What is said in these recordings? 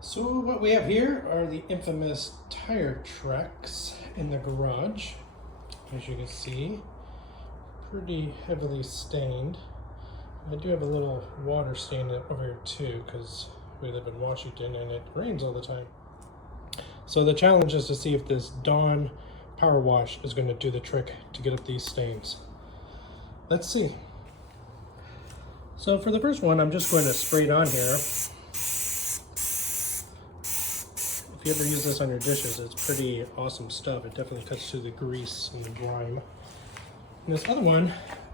So what we have here are the infamous tire tracks in the garage. As you can see, pretty heavily stained. I do have a little water stain over here too because we live in Washington and it rains all the time. So the challenge is to see if this Dawn Powerwash is going to do the trick to get up these stains. Let's see. So for the first one, I'm just going to spray it on here. If you ever use this on your dishes, it's pretty awesome stuff. It definitely cuts through the grease and the grime. And this other one,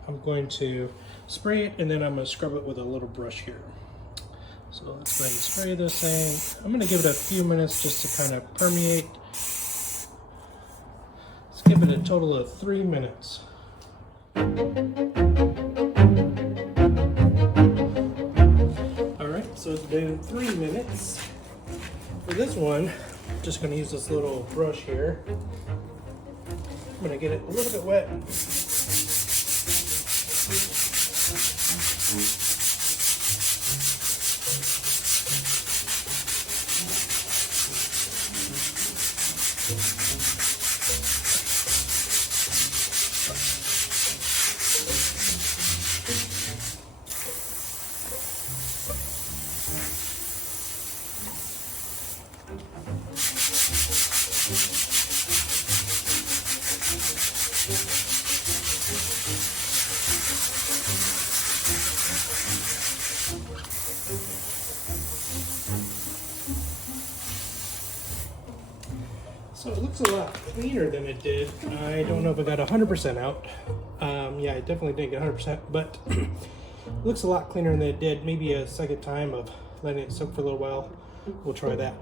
I'm going to spray it and then I'm going to scrub it with a little brush here. So let's go ahead and spray this thing. I'm going to give it a few minutes just to kind of permeate. Let's give it a total of 3 minutes. Alright, so it's been 3 minutes. For this one, I'm just going to use this little brush here. I'm going to get it a little bit wet. So it looks a lot cleaner than it did. I don't know if it got 100% out. Yeah, I definitely didn't get 100%, but it looks a lot cleaner than it did. Maybe a second time of letting it soak for a little while. We'll try that.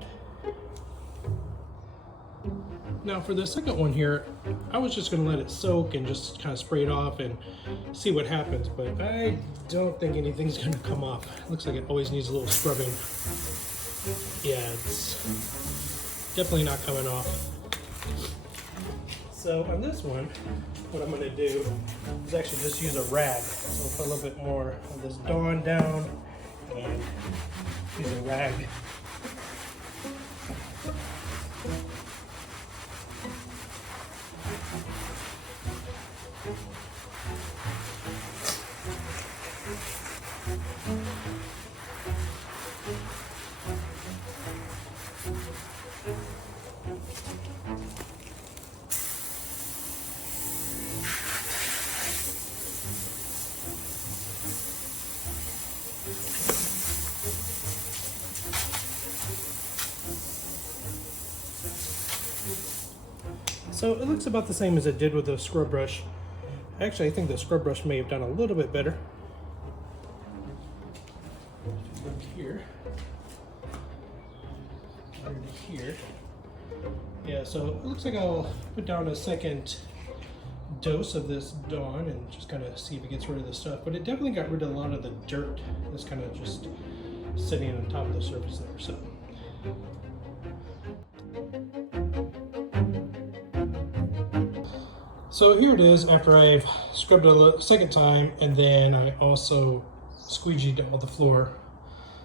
Now for the second one here, I was just gonna let it soak and just kind of spray it off and see what happens, but I don't think anything's gonna come off. It looks like it always needs a little scrubbing. Yeah, it's definitely not coming off. So on this one, what I'm gonna do is actually just use a rag. So I'll put a little bit more of this Dawn down and use a rag. So it looks about the same as it did with the scrub brush. Actually, I think the scrub brush may have done a little bit better. Look here. Here. Yeah, so it looks like I'll put down a second dose of this Dawn and just kind of see if it gets rid of the stuff. But it definitely got rid of a lot of the dirt that's kind of just sitting on top of the surface there. So here it is after I've scrubbed it a second time and then I also squeegeed all the floor.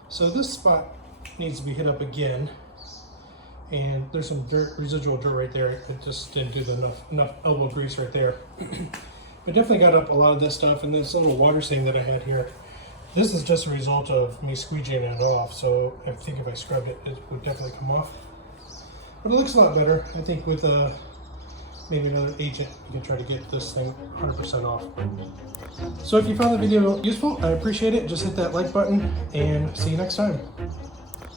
So this spot needs to be hit up again. And there's some residual dirt right there. It just didn't do enough elbow grease right there. But definitely got up a lot of this stuff, and this little water stain that I had here. This is just a result of me squeegeeing it off, so I think if I scrubbed it, it would definitely come off. But it looks a lot better. I think with maybe another agent, you can try to get this thing 100% off. So if you found the video useful, I appreciate it. Just hit that like button, and see you next time.